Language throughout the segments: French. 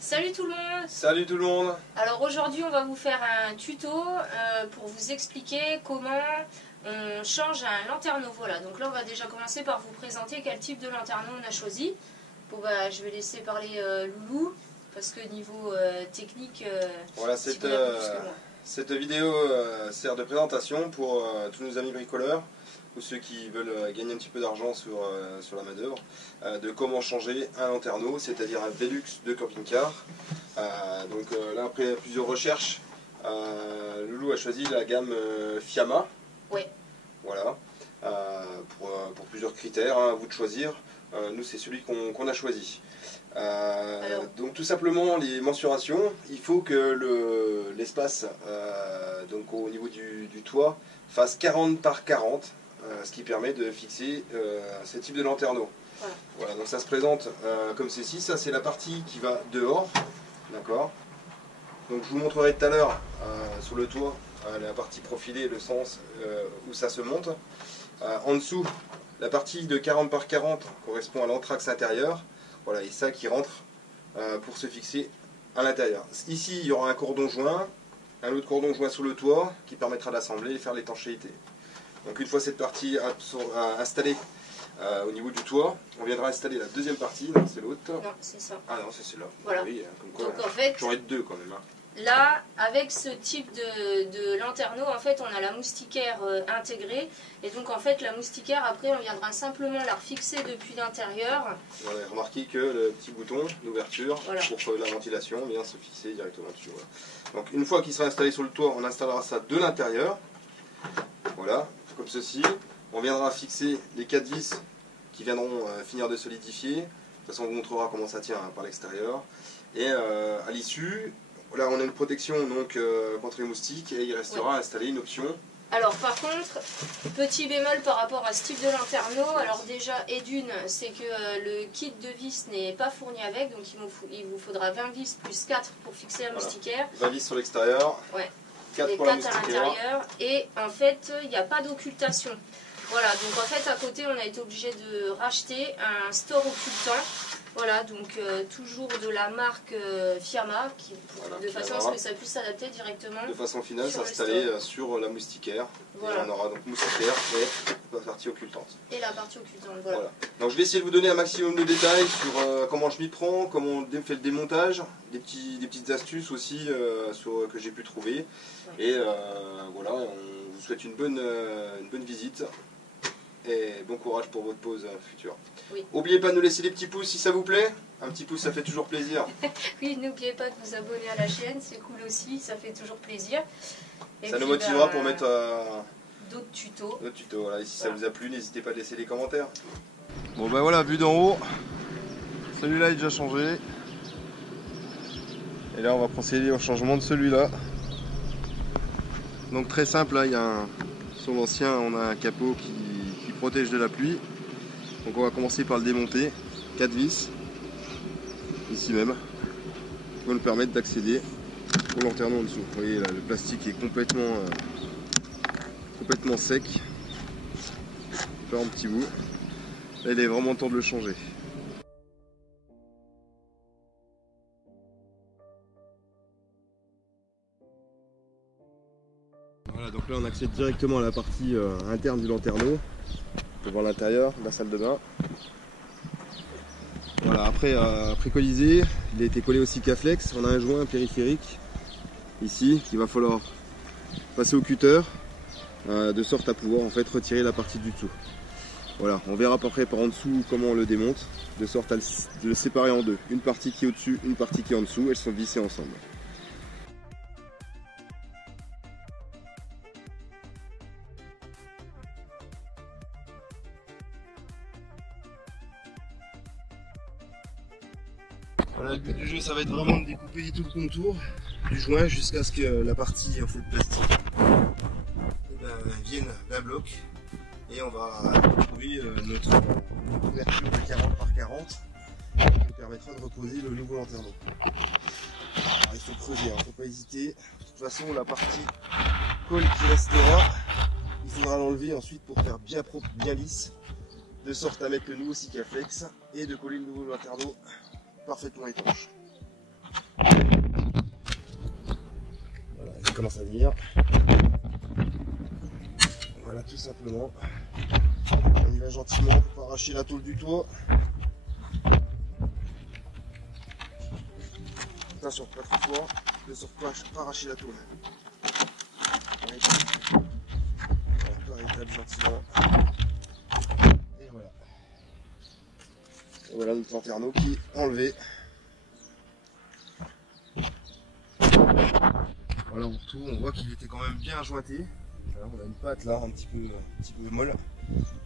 Salut tout le monde! Salut tout le monde! Alors aujourd'hui on va vous faire un tuto pour vous expliquer comment on change un lanterneau. Voilà, donc là on va déjà commencer par vous présenter quel type de lanterneau on a choisi. Bon bah je vais laisser parler Loulou parce que niveau technique, voilà, plus que moi. cette vidéo sert de présentation pour tous nos amis bricoleurs ou ceux qui veulent gagner un petit peu d'argent sur la main d'œuvre, de comment changer un lanterneau, c'est-à-dire un Velux de camping-car. Donc là, après plusieurs recherches, Loulou a choisi la gamme Fiamma. Ouais. Voilà, pour plusieurs critères, hein, à vous de choisir. Nous, c'est celui qu'on a choisi. Donc tout simplement, les mensurations, il faut que l'espace donc au niveau du toit fasse 40 par 40. Ce qui permet de fixer ce type de lanterneau. Voilà, donc ça se présente comme ceci. Ça, c'est la partie qui va dehors. D'accord. Donc je vous montrerai tout à l'heure sur le toit la partie profilée, le sens où ça se monte. En dessous, la partie de 40 par 40 correspond à l'anthrax intérieur. Voilà, et ça qui rentre pour se fixer à l'intérieur. Ici, il y aura un cordon joint, un autre cordon joint sous le toit qui permettra d'assembler et faire l'étanchéité. Donc une fois cette partie installée au niveau du toit, on viendra installer la deuxième partie, donc c'est l'autre. Non, c'est ça. Ah non, c'est celle-là. Voilà. Oui, comme quoi, donc en fait, j'aurais deux quand même. Hein. Là, avec ce type de lanterneau, en fait, on a la moustiquaire intégrée. Et donc, en fait, la moustiquaire, après, on viendra simplement la refixer depuis l'intérieur. Voilà, remarquez que le petit bouton d'ouverture voilà, pour que la ventilation vient se fixer directement dessus. Voilà. Donc, une fois qu'il sera installé sur le toit, on installera ça de l'intérieur. Voilà, comme ceci. On viendra fixer les 4 vis qui viendront finir de solidifier. De toute façon, on vous montrera comment ça tient par l'extérieur. Et à l'issue, là, on a une protection donc, contre les moustiques et il restera installé une option. Alors par contre, petit bémol par rapport à ce type de lanterneau, alors déjà, et d'une, c'est que le kit de vis n'est pas fourni avec, donc il vous faudra 20 vis plus 4 pour fixer la moustiquaire. 20 vis sur l'extérieur, 4 pour la moustiquaire. À l'intérieur, et en fait, il n'y a pas d'occultation. Voilà, donc en fait, à côté, on a été obligé de racheter un store occultant. Voilà, donc toujours de la marque Fiamma, de façon à ce que ça puisse s'adapter directement. De façon finale, s'installer sur la moustiquaire. Voilà. Et on aura donc moustiquaire et la partie occultante. Et la partie occultante, voilà. Donc je vais essayer de vous donner un maximum de détails sur comment je m'y prends, comment on fait le démontage, des petites astuces aussi que j'ai pu trouver. Ouais. Et voilà, on vous souhaite une bonne visite. Et bon courage pour votre pause future. Oui. N'oubliez pas de nous laisser des petits pouces si ça vous plaît. Un petit pouce, ça fait toujours plaisir. Oui, n'oubliez pas de vous abonner à la chaîne, c'est cool aussi, ça fait toujours plaisir. Et ça nous motivera pour mettre d'autres tutos. Voilà. Et si ça vous a plu, n'hésitez pas à laisser des commentaires. Bon ben voilà, vue d'en haut. Celui-là est déjà changé. Et là, on va procéder au changement de celui-là. Donc très simple, là, il y a sur l'ancien, on a un capot qui protège de la pluie. Donc on va commencer par le démonter. 4 vis, ici même, qui vont nous permettre d'accéder au lanterneau en dessous. Vous voyez là, le plastique est complètement sec. Faire un petit bout. Là, il est vraiment temps de le changer. Voilà, donc là on accède directement à la partie interne du lanterneau. Pour voir l'intérieur de la salle de bain. Voilà, après précolisé, il a été collé aussi Caflex. On a un joint périphérique ici qu'il va falloir passer au cutter de sorte à pouvoir en fait retirer la partie du dessous. Voilà, on verra après par en dessous comment on le démonte, de sorte à le séparer en deux. Une partie qui est au-dessus, une partie qui est en dessous, elles sont vissées ensemble. Voilà, le but du jeu, ça va être vraiment de découper tout le contour du joint jusqu'à ce que la partie en fait plastique vienne d'un bloc et on va trouver notre couverture de 40 par 40 qui nous permettra de reposer le nouveau lanterneau. Alors, il faut creuser, il ne faut pas hésiter. De toute façon, la partie colle qui restera, il faudra l'enlever ensuite pour faire bien propre, bien lisse, de sorte à mettre le nouveau Sikaflex et de coller le nouveau lanterneau parfaitement étanche. Voilà, il commence à venir. Voilà, tout simplement. On y va gentiment pour pas arracher la tôle du toit. Attention, pas trop fort, ne sorte pas arracher la tôle. Voilà, par étape gentiment. Et voilà. Et voilà notre lanterneau qui est enlevé. Voilà, on retrouve, on voit qu'il était quand même bien jointé. Alors, on a une patte là un petit peu molle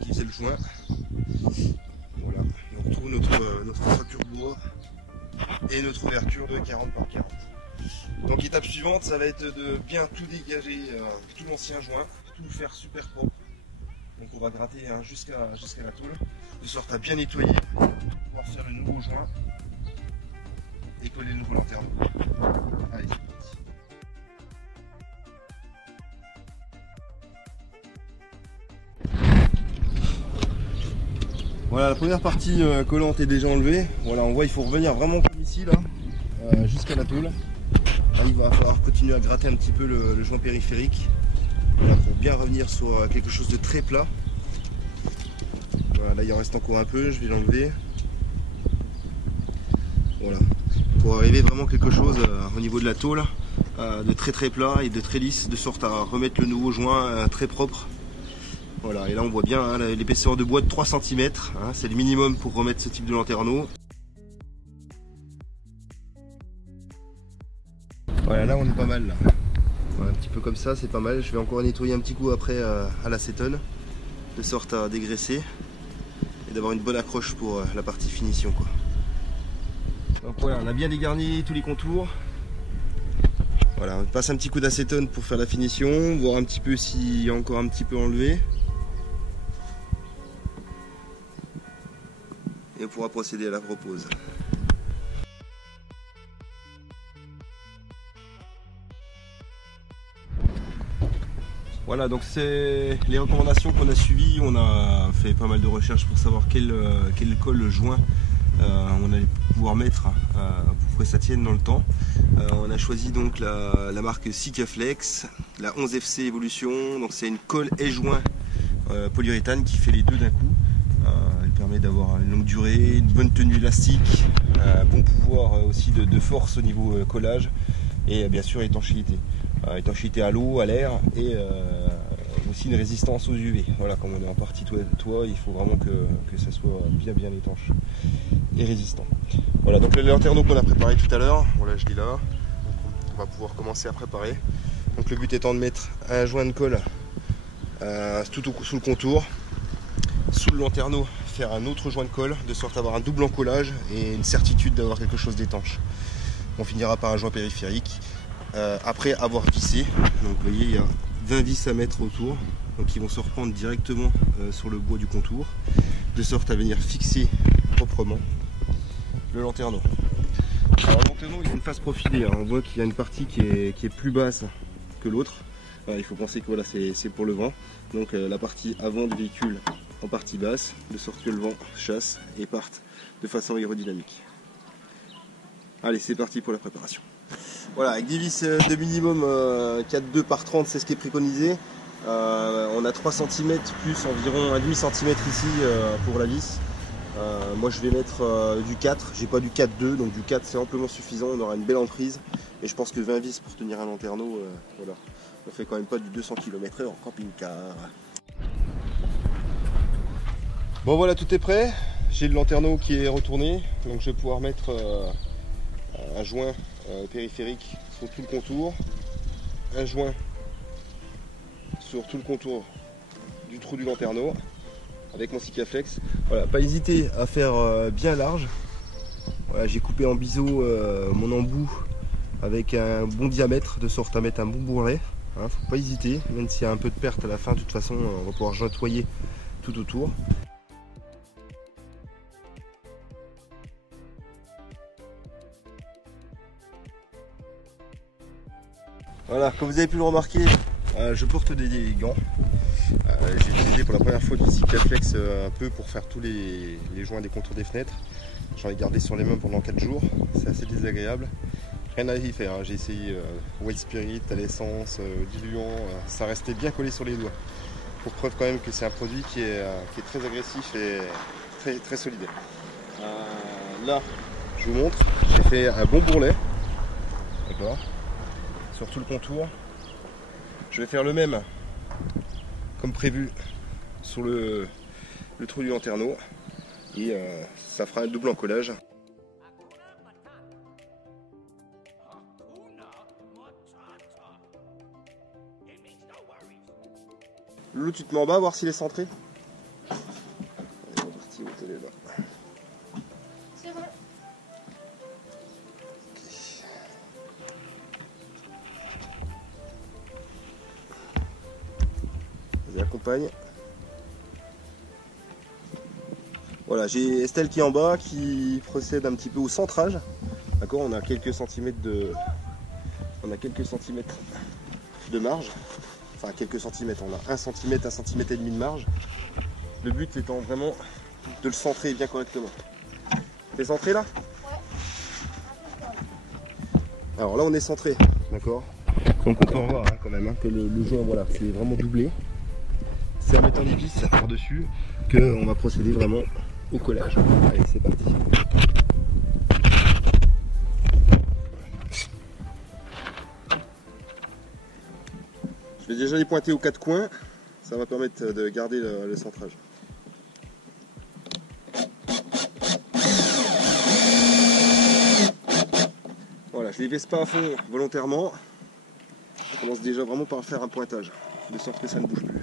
qui faisait le joint. Voilà, et on retrouve notre fracture de bois et notre ouverture de 40 par 40. Donc étape suivante, ça va être de bien tout dégager, tout l'ancien joint, tout faire super propre. Donc on va gratter jusqu'à la tôle, de sorte à bien nettoyer pour pouvoir faire le nouveau joint et coller le nouveau lanterneau. Allez, c'est parti. Voilà, la première partie collante est déjà enlevée. Voilà, on voit il faut revenir vraiment comme ici là, jusqu'à la tôle. Là, il va falloir continuer à gratter un petit peu le joint périphérique. Voilà, pour bien revenir sur quelque chose de très plat. Voilà, là il en reste encore un peu, je vais l'enlever. Voilà, pour arriver vraiment à quelque chose au niveau de la tôle de très plat et de très lisse, de sorte à remettre le nouveau joint très propre. Voilà, et là on voit bien l'épaisseur de bois de 3 cm, c'est le minimum pour remettre ce type de lanterneau. Voilà, là on est pas mal là. Voilà, un petit peu comme ça, c'est pas mal. Je vais encore nettoyer un petit coup après à l'acétone, de sorte à dégraisser et d'avoir une bonne accroche pour la partie finition, quoi. Donc voilà, on a bien dégarni tous les contours. Voilà, on passe un petit coup d'acétone pour faire la finition, voir un petit peu s'il y a encore un petit peu enlevé. Et on pourra procéder à la repose. Voilà, donc c'est les recommandations qu'on a suivies. On a fait pas mal de recherches pour savoir quel colle joint on allait pouvoir mettre pour que ça tienne dans le temps. On a choisi donc la marque Sikaflex, la 11FC Evolution. Donc c'est une colle et joint polyuréthane qui fait les deux d'un coup. Elle permet d'avoir une longue durée, une bonne tenue élastique, un bon pouvoir aussi de force au niveau collage et bien sûr étanchéité. Étanchéité à l'eau, à l'air et aussi une résistance aux UV. Voilà, comme on est en partie toit, il faut vraiment que ça soit bien étanche et résistant. Voilà, donc le lanterneau qu'on a préparé tout à l'heure, voilà, je l'ai là. On va pouvoir commencer à préparer. Donc le but étant de mettre un joint de colle sous le contour. Sous le lanterneau, faire un autre joint de colle, de sorte à avoir un double encollage et une certitude d'avoir quelque chose d'étanche. On finira par un joint périphérique après avoir vissé. Donc vous voyez, il y a 20 vis à mettre autour, donc ils vont se reprendre directement sur le bois du contour, de sorte à venir fixer proprement le lanterneau. Alors le lanterneau, il a une face profilée, on voit qu'il y a une partie qui est plus basse que l'autre. Il faut penser que voilà, c'est pour le vent. Donc la partie avant du véhicule en partie basse, de sorte que le vent chasse et parte de façon aérodynamique. Allez, c'est parti pour la préparation. Voilà, avec des vis de minimum 4,2 par 30, c'est ce qui est préconisé. On a 3 cm plus environ 1,5 cm ici pour la vis. Moi je vais mettre du 4, j'ai pas du 4,2, donc du 4 c'est amplement suffisant, on aura une belle emprise. Et je pense que 20 vis pour tenir un lanterneau, voilà, on fait quand même pas du 200 km/h en camping-car. Bon voilà, tout est prêt, j'ai le lanterneau qui est retourné, donc je vais pouvoir mettre un joint périphérique sur tout le contour, un joint sur tout le contour du trou du lanterneau avec mon Sikaflex. Voilà, pas hésiter à faire bien large. Voilà, j'ai coupé en biseau mon embout avec un bon diamètre de sorte à mettre un bon bourrelet. Faut pas hésiter, même s'il y a un peu de perte à la fin, de toute façon on va pouvoir jointoyer tout autour. Voilà, comme vous avez pu le remarquer, je porte des gants. J'ai utilisé pour la première fois du Sikaflex un peu pour faire tous les joints des contours des fenêtres. J'en ai gardé sur les mains pendant 4 jours, c'est assez désagréable. Rien à y faire, hein. J'ai essayé White Spirit, à l'essence, diluant, ça restait bien collé sur les doigts. Pour preuve quand même que c'est un produit qui est très agressif et très, très solide. Là, je vous montre, j'ai fait un bon bourrelet, d'accord, sur tout le contour. Je vais faire le même, comme prévu, sur le trou du lanterneau, et ça fera un double encollage. Loulou, tu te mets en bas, voir s'il est centré. Allez, on est parti, où t'es là. C'est bon. Vas-y, accompagne. Voilà, j'ai Estelle qui est en bas, qui procède un petit peu au centrage. D'accord, on a quelques centimètres de marge. Enfin, quelques centimètres, on a 1 cm, 1 cm et demi de marge. Le but étant vraiment de le centrer bien correctement. T'es centré là? Ouais. Alors là, on est centré, d'accord. Donc on peut voir quand même que le joint, voilà, c'est vraiment doublé. C'est en mettant les vis par-dessus qu'on va procéder vraiment au collage. Allez, c'est parti. Je vais déjà les pointer aux 4 coins, ça va permettre de garder le centrage. Voilà, je les baisse pas à fond volontairement. Je commence déjà vraiment par faire un pointage, de sorte que ça ne bouge plus.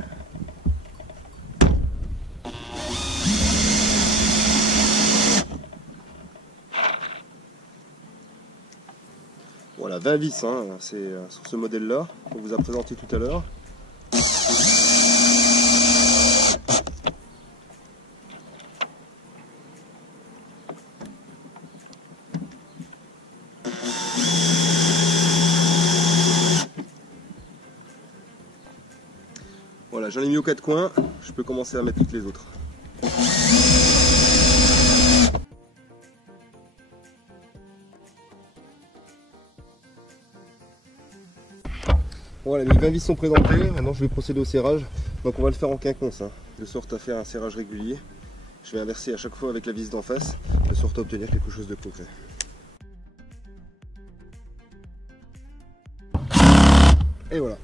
Voilà, 20 vis, hein, c'est sur ce modèle-là qu'on vous a présenté tout à l'heure. Voilà, j'en ai mis aux 4 coins, je peux commencer à mettre toutes les autres. Voilà, mes 20 vis sont présentées, maintenant je vais procéder au serrage. Donc on va le faire en quinconce, hein, de sorte à faire un serrage régulier. Je vais inverser à chaque fois avec la vis d'en face, de sorte à obtenir quelque chose de concret. Et voilà.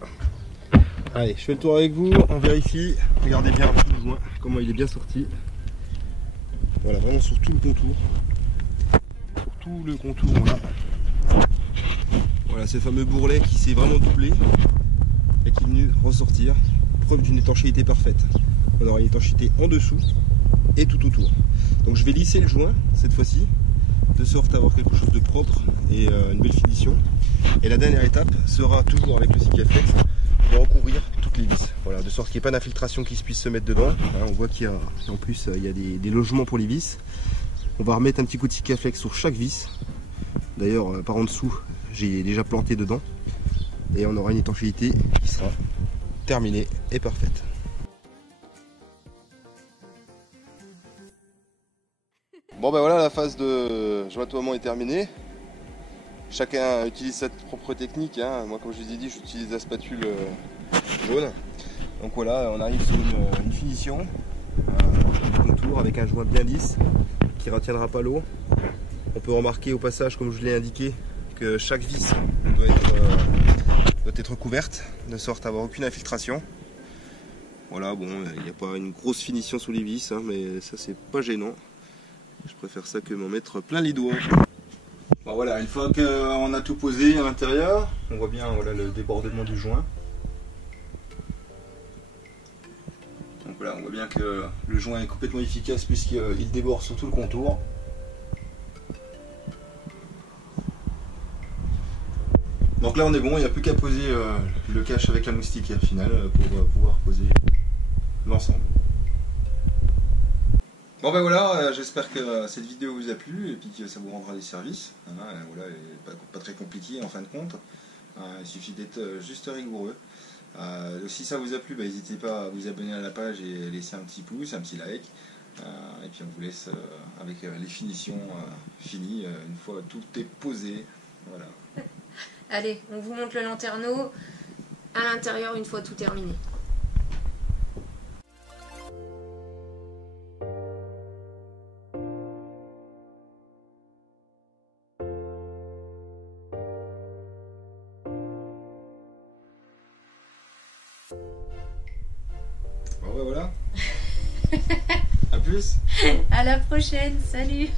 Allez, je fais le tour avec vous, on vérifie. Regardez bien tout le joint, comment il est bien sorti. Voilà, vraiment sur tout le contour. Sur tout le contour, voilà. Voilà, ce fameux bourrelet qui s'est vraiment doublé et qui est venu ressortir. Preuve d'une étanchéité parfaite. On aura une étanchéité en dessous et tout autour. Donc je vais lisser le joint cette fois-ci, de sorte à avoir quelque chose de propre et une belle finition. Et la dernière étape sera toujours avec le Sikaflex de recouvrir toutes les vis. Voilà, de sorte qu'il n'y ait pas d'infiltration qui puisse se mettre dedans. Hein, on voit qu'il y a en plus il y a des logements pour les vis. On va remettre un petit coup de Sikaflex sur chaque vis. D'ailleurs par en dessous j'ai déjà planté dedans. Et on aura une étanchéité qui sera terminée et parfaite. Bon ben voilà, la phase de jointoiement est terminée. Chacun utilise sa propre technique, hein. Moi comme je vous ai dit, j'utilise la spatule jaune. Donc voilà, on arrive sur une finition du contour avec un joint bien lisse qui ne retiendra pas l'eau. On peut remarquer au passage, comme je l'ai indiqué, que chaque vis doit être couverte, de sorte à avoir aucune infiltration. Voilà, bon, il n'y a pas une grosse finition sous les vis, hein, mais ça c'est pas gênant. Je préfère ça que m'en mettre plein les doigts. Bon, voilà, une fois qu'on a tout posé à l'intérieur, on voit bien voilà, le débordement du joint. Donc voilà, on voit bien que le joint est complètement efficace puisqu'il déborde sur tout le contour. Donc là on est bon, il n'y a plus qu'à poser le cache avec la moustiquaire finale pour pouvoir poser l'ensemble. Bon ben voilà, j'espère que cette vidéo vous a plu et puis que ça vous rendra des services. Hein, voilà, pas très compliqué en fin de compte. Il suffit d'être juste rigoureux. Si ça vous a plu, n'hésitez pas à vous abonner à la page et laisser un petit pouce, un petit like. Et puis on vous laisse avec les finitions finies une fois tout est posé. Voilà. Allez, on vous montre le lanterneau à l'intérieur une fois tout terminé. Bon, ben voilà. À plus. À la prochaine, salut.